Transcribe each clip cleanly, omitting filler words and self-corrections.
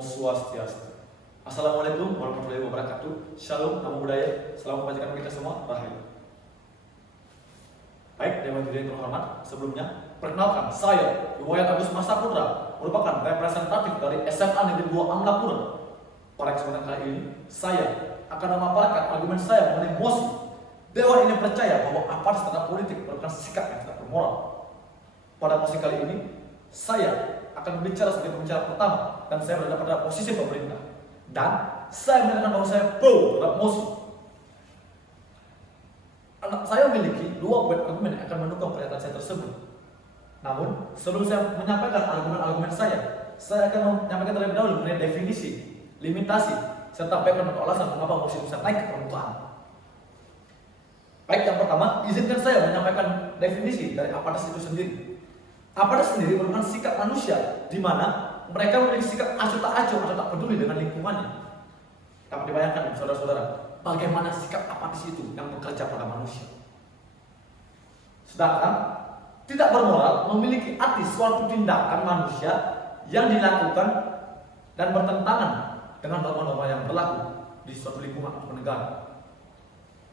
Om Swastiastu. Assalamualaikum warahmatullahi wabarakatuh. Shalom, namo buddhaya. Selamat kebajikan kita semua. Rahayu. Baik, Dewan Juri yang terhormat, sebelumnya perkenalkan saya Iwayan Agus Masa Putra, merupakan representatif dari SMA Negeri 2 Amlapura. Pada kesempatan kali ini, saya akan memaparkan argumen saya mengenai mosi. Dewan ini percaya bahwa aparat secara politik merupakan sikap yang tidak bermoral. Pada mosi kali ini, saya akan berbicara sebagai pembicara pertama dan saya berada pada posisi pemerintah. Dan saya menyatakan bahwa saya pro terhadap mosi. Saya memiliki dua poin argumen yang akan mendukung pernyataan saya tersebut. Namun, sebelum saya menyampaikan argumen-argumen saya akan menyampaikan terlebih dahulu mengenai definisi, limitasi, serta background atau alasan mengapa mosi bisa naik ke permukaan. Baik, yang pertama, izinkan saya menyampaikan definisi dari aparat itu sendiri. Aparat sendiri merupakan sikap manusia di mana mereka memiliki sikap acuh tak acuh atau tak peduli dengan lingkungannya. Dapat dibayangkan, saudara-saudara, bagaimana sikap apatis itu yang bekerja pada manusia. Sedangkan tidak bermoral memiliki arti suatu tindakan manusia yang dilakukan dan bertentangan dengan norma-norma yang berlaku di suatu lingkungan atau negara.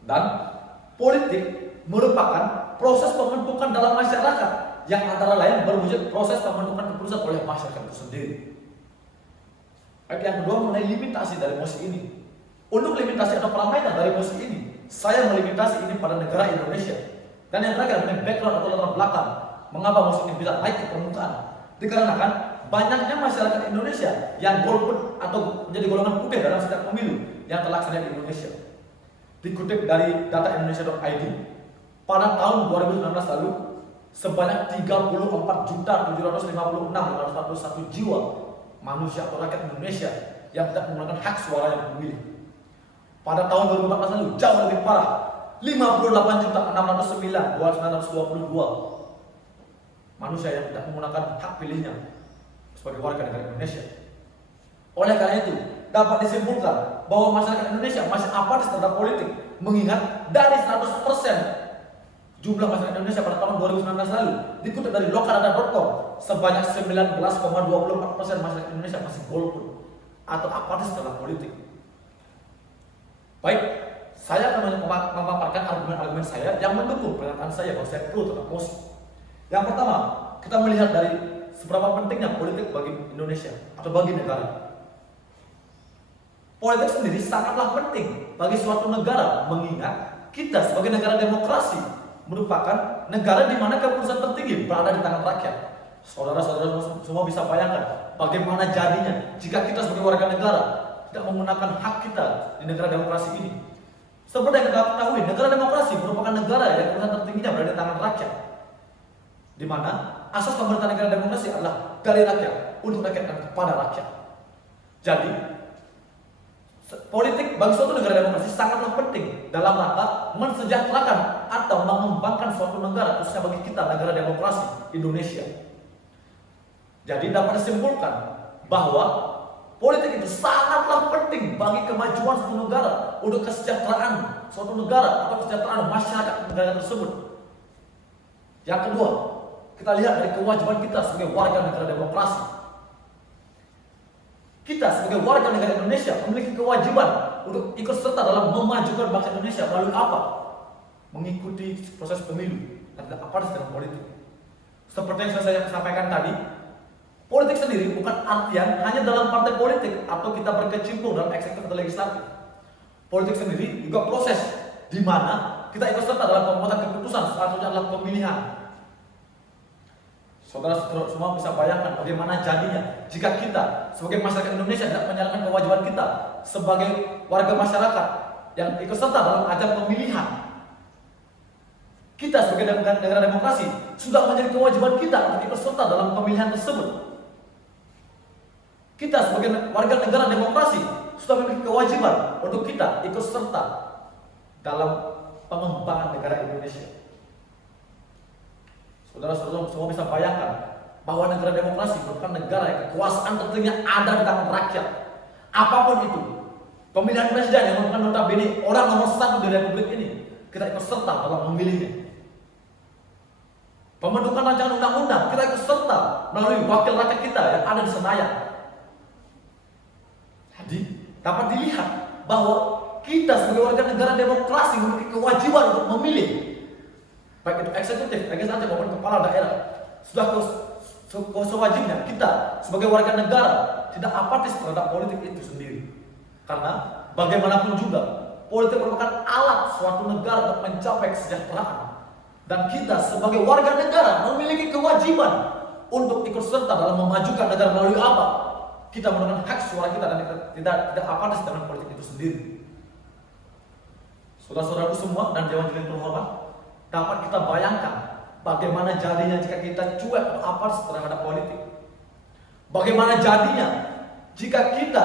Dan politik merupakan proses pembentukan dalam masyarakat yang antara lain berwujud proses pembentukan keputusan oleh masyarakat itu sendiri. Yang kedua mengenai limitasi dari mosi ini. Untuk limitasi atau permainan dari mosi ini, saya melimitasi ini pada negara Indonesia. Dan yang terakhir mengenai background atau latar belakang mengapa mosi ini bisa naik ke permukaan. Dikarenakan banyaknya masyarakat Indonesia yang golput atau menjadi golongan putih dalam setiap pemilu yang terlaksana di Indonesia. Dikutip dari data Indonesia.id, pada tahun 2019 lalu sebanyak 34.756.541 jiwa manusia atau rakyat Indonesia yang tidak menggunakan hak suara yang memilih. Pada tahun 2014 lalu jauh lebih parah, 58.609.922 manusia yang tidak menggunakan hak pilihnya sebagai warga negara Indonesia. Oleh karena itu, dapat disimpulkan bahwa masyarakat Indonesia masih apatis terhadap politik, mengingat dari 100% jumlah masyarakat Indonesia pada tahun 2019 lalu dikutip dari lokadata.com, sebanyak 19,24% masyarakat Indonesia masih golput atau apatis dalam politik. Baik, saya akan memaparkan argumen-argumen saya yang mendukung pernyataan saya bahwa saya pro terhadap mosi. Yang pertama, kita melihat dari seberapa pentingnya politik bagi Indonesia atau bagi negara. Politik sendiri sangatlah penting bagi suatu negara, mengingat kita sebagai negara demokrasi merupakan negara di mana keputusan tertinggi berada di tangan rakyat. Saudara-saudara semua bisa bayangkan bagaimana jadinya jika kita sebagai warga negara tidak menggunakan hak kita di negara demokrasi ini. Seperti yang kita ketahui, negara demokrasi merupakan negara yang keputusan tertingginya berada di tangan rakyat, di mana asas pemerintahan negara demokrasi adalah dari rakyat, untuk rakyat dan kepada rakyat. Jadi politik bagi suatu negara demokrasi sangatlah penting dalam rangka mensejahterakan atau mengembangkan suatu negara, khususnya bagi kita negara demokrasi Indonesia. Jadi dapat disimpulkan bahwa politik itu sangatlah penting bagi kemajuan suatu negara, untuk kesejahteraan suatu negara atau kesejahteraan masyarakat negara tersebut. Yang kedua, kita lihat dari kewajiban kita sebagai warga negara demokrasi. Kita sebagai warga negara Indonesia memiliki kewajiban untuk ikut serta dalam memajukan bangsa Indonesia melalui apa? Mengikuti proses pemilu dan tidak apatis dalam politik. Seperti yang saya sampaikan tadi, politik sendiri bukan artian hanya dalam partai politik atau kita berkecimpung dalam eksekutif atau legislatif. Politik sendiri juga proses di mana kita ikut serta dalam pembuatan keputusan, salah satunya adalah pemilihan. Saudara semua bisa bayangkan bagaimana jadinya jika kita sebagai masyarakat Indonesia tidak menjalankan kewajiban kita sebagai warga masyarakat yang ikut serta dalam ajang pemilihan. Kita sebagai negara demokrasi sudah menjadi kewajiban kita untuk ikut serta dalam pemilihan tersebut. Kita sebagai warga negara demokrasi sudah memiliki kewajiban untuk kita ikut serta dalam pengembangan negara Indonesia. Saudara-saudara semua bisa bayangkan bahwa negara demokrasi merupakan negara yang kekuasaan tertingginya ada di tangan rakyat. Apapun itu, pemilihan presiden yang merupakan notabene orang nomor 1 di republik ini, kita ikut serta dalam memilihnya. Pembentukan rancangan undang-undang, kita ikut serta melalui wakil rakyat kita yang ada di Senayan. dapat dilihat bahwa kita sebagai warga negara demokrasi memiliki kewajiban untuk memilih, baik itu eksekutif, legislatif maupun kepala daerah. Sudah sewajibnya kita sebagai warga negara tidak apatis terhadap politik itu sendiri. Karena bagaimanapun juga politik merupakan alat suatu negara untuk mencapai kesejahteraan. Dan kita sebagai warga negara memiliki kewajiban untuk ikut serta dalam memajukan negara melalui apa? Kita menggunakan hak suara kita dan tidak apatis dengan politik itu sendiri. Saudara-saudaraku semua dan dewan jemaat terhormat, dapat kita bayangkan bagaimana jadinya jika kita cuek atau apatis terhadap politik. Bagaimana jadinya jika kita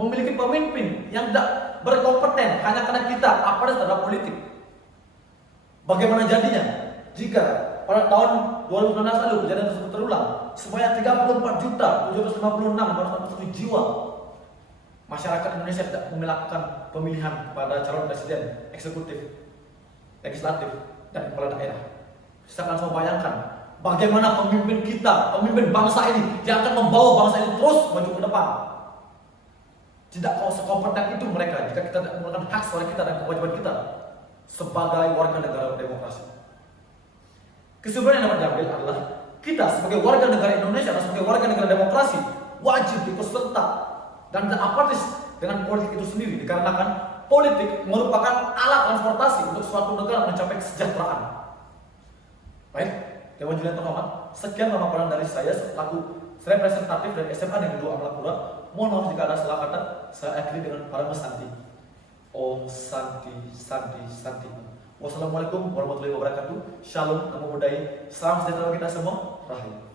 memiliki pemimpin yang tidak berkompeten hanya karena kita apatis terhadap politik. Bagaimana jadinya jika pada tahun 2019 lalu kejadian tersebut terulang, sebanyak 34.756.441 jiwa masyarakat Indonesia tidak melakukan pemilihan kepada calon presiden, eksekutif, legislatif, dan kepala daerah. Saya akan semua bayangkan bagaimana pemimpin kita, pemimpin bangsa ini yang akan membawa bangsa ini terus maju ke depan. Tidak kau sekompeten itu mereka jika kita tidak menggunakan hak suara kita dan kewajiban kita sebagai warga negara demokrasi. Kesimpulan yang dapat diambil adalah kita sebagai warga negara Indonesia dan sebagai warga negara demokrasi wajib ikut serta dan tidak apatis dengan politik itu sendiri, dikarenakan politik merupakan alat transportasi untuk suatu negara mencapai kesejahteraan. Baik, Dewan Jemaat terhormat, sekian pemaparan dari saya selaku representatif dari SMA Negeri 2 Amalapura. Mohon maaf jika ada salah kata. Saya akhiri dengan para Santi. Om Santi, Santi, Santi. Wassalamualaikum warahmatullahi wabarakatuh. Shalom, namo buddhaya. Salam sejahtera kita semua. Rahim.